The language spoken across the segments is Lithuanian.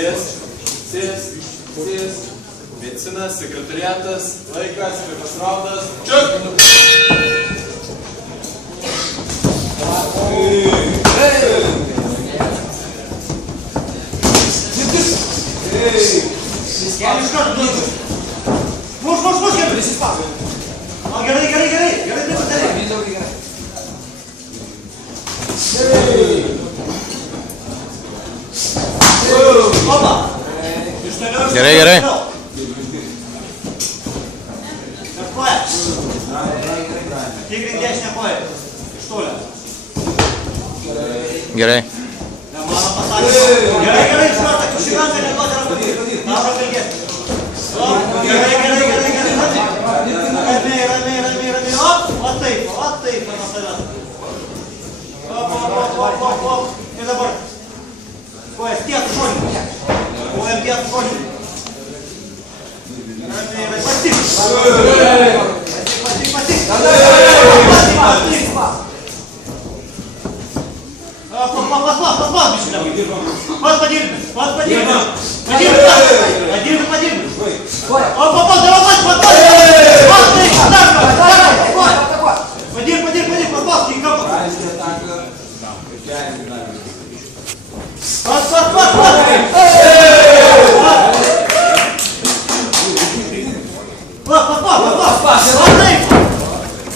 Sės. Medicinas, sekretariatas, laikas, pirmas raundas. Čiuk! Kelių iš karto duodu. Muš, kelių, visi spako. Gerai, taip padarai. Opa! Gerai. Per koją. Tikrink dešinę koją. Iš tolio. Gerai. Mano pasakė. Gerai, iš karto. Šikantą neduoti rankutį. Mažo kalgėti. Gerai. Ramiai. O taip, nuo savęs. Op. Ir dabar. Kojas tiesų šonį. Kojam tiesų šonį. Ramiai. Pastik. Pas biškiliau. Pas padirbi. Padirbi. Op, давай, pas. Padirbi, pas, kiek kampą. Pas.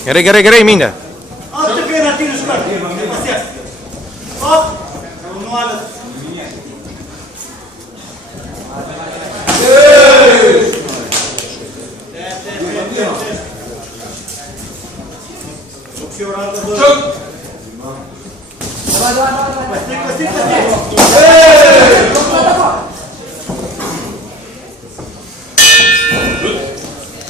Gerai, Mindė. O, tikrai netyri iš karto, nepasieks. Op, jaunuolis. Aukščiau rankas duodu. Pastik.